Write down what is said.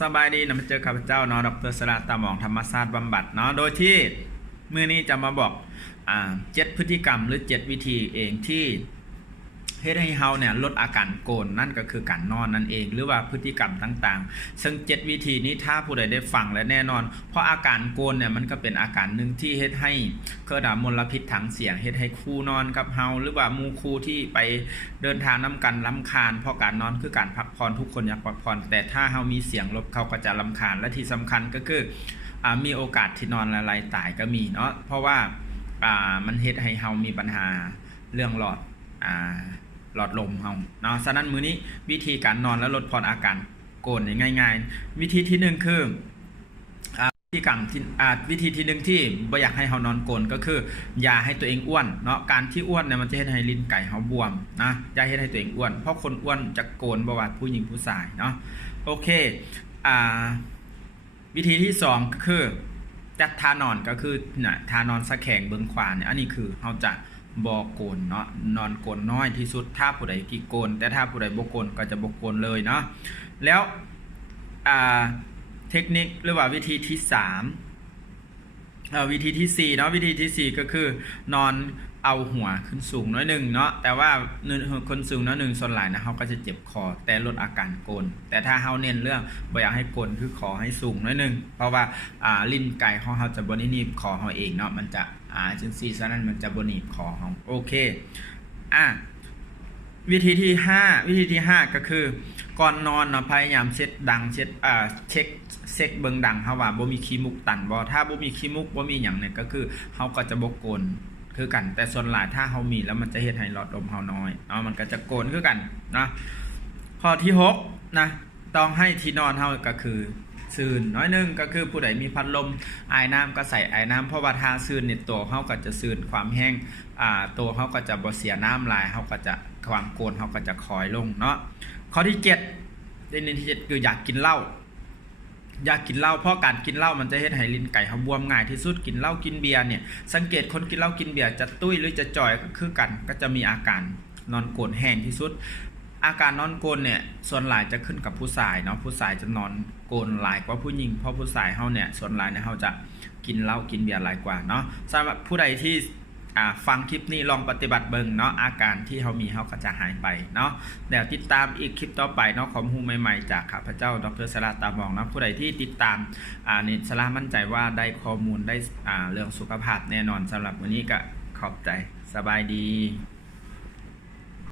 สบายดีนะมาเจอข้าพเจ้าเนาะดรสระตาหมองธรรมศาสตร์บำบัดเนาะโดยที่มื้อนี้จะมาบอก7พฤติกรรมหรือ7วิธีเองที่เฮ็ดให้เฮาเนี่ยลดอาการโกรธนั่นก็คือการนอนนั่นเองหรือว่าพฤติกรรมต่างๆซึ่ง7วิธีนี้ถ้าผู้ใดได้ฟังและแน่นอนเพราะอาการโกรธเนี่ยมันก็เป็นอาการหนึ่งที่เฮ็ดให้เกิดมลพิษทางเสียงเฮ็ดให้คู่นอนกับเฮาหรือว่าหมู่คู่ที่ไปเดินทางนํกันรำคาญเพราะการนอนคือการพักผ่อนทุกคนอยากพักผ่อนแต่ถ้าเฮามีเสียงรบเขาก็จะรำคาญและที่สำคัญก็คือมีโอกาสที่นอนละลายตายก็มีเนาะเพราะว่ามันเฮ็ดให้เฮามีปัญหาเรื่องหลอดลมเฮาเนาะฉะนั้นมื้อนี้วิธีการนอนและลดผ่อนอาการโกรธง่ายๆวิธีที่1คือวิธีที่1ที่บ่อยากให้เฮานอนโกรธก็คืออย่าให้ตัวเองอ้วนเนาะการที่อ้วนเนี่ยมันจะเฮ็ดให้ลิ้นไก่เฮาบวมนะอย่าเฮ็ดให้ตัวเองอ้วนเพราะคนอ้วนจะโกรธบ่ว่าผู้หญิงผู้ชายเนาะโอเควิธีที่2ก็คือจัดท่านอนก็คือท่านอนสะแข็งเบิ่งขวาเนี่ยอันนี้คือเฮาจะบ่โกนเนาะนอนโกนน้อยที่สุดถ้าผู้ใดกี่โกนแต่ถ้าผู้ใดบ่โกนก็จะบ่โกนเลยเนาะแล้วเทคนิคหรือว่าวิธีที่3วิธีที่4เนาะวิธีที่4ก็คือนอนเอาหัวขึ้นสูงน้อยนึงเนาะแต่ว่าคนสูงน้อยนึงส่วนหลายนะเฮาก็จะเจ็บคอแต่ลดอาการโกนแต่ถ้าเฮาเน้นเรื่องบ่อยากให้โกนคือขอให้สูงน้อยนึงเพราะว่าลิ้นไก่ของเฮาจะบ่หนีบคอเฮาเองเนาะมันจะจังซี่ซะนั้นมันจะบ่หนีบคอเฮาโอเควิธีที่5ก็คือก่อนนอนเนาะพยายามเช็คเบิ่งดังเฮาว่าบ่มีขี้มุกตันบ่ถ้าบ่มีขี้มุกบ่มีหยังเนี่ยก็คือเฮาก็จะบ่โกนคือกันแต่ส่วนหลายถ้าเฮามีแล้วมันจะเฮ็ดให้หลอดลมเฮาน้อยเนาะมันก็จะโกนคือกันนะข้อที่6นะต้องให้ที่นอนเฮาก็คือซื่นน้อยนึงก็คือผู้ใดมีพัดลมอายน้ำก็ใส่อายน้ำเพราะว่าถ้าซื่นเนี่ยตัวเฮาก็จะซื่นความแห้งตัวเฮาก็จะบ่เสียน้ำหลายเฮาก็จะความโกนเฮาก็จะคอยลงเนาะข้อที่7ที่7คืออยากกินเหล้าเพราะการกินเหล้ามันจะเฮ็ดให้ลิ้นไก่เฮาบวมง่ายที่สุดกินเหล้ากินเบียร์เนี่ยสังเกตคนกินเหล้ากินเบียร์จะตุ้ยหรือจะจ่อยก็คือกันก็จะมีอาการนอนโกนแห้งที่สุดอาการนอนโกนเนี่ยส่วนหลายจะขึ้นกับผู้ชายเนาะผู้ชายจะนอนโกนหลายกว่าผู้หญิงเพราะผู้ชายเฮาเนี่ยส่วนหลายเนี่ยเฮาจะกินเหล้ากินเบียร์หลายกว่าเนาะสำหรับผู้ใดที่ฟังคลิปนี้ลองปฏิบัติเบิ่งเนาะอาการที่เฮามีเฮาก็จะหายไปเนาะเดี๋ยวติดตามอีกคลิปต่อไปเนาะความรู้ใหม่ๆจากข้าพเจ้าดร.สระตาหมองนะผู้ใดที่ติดตามนี่สระมั่นใจว่าได้ข้อมูลได้เรื่องสุขภาพแน่นอนสำหรับวันนี้ก็ขอบใจสบายดี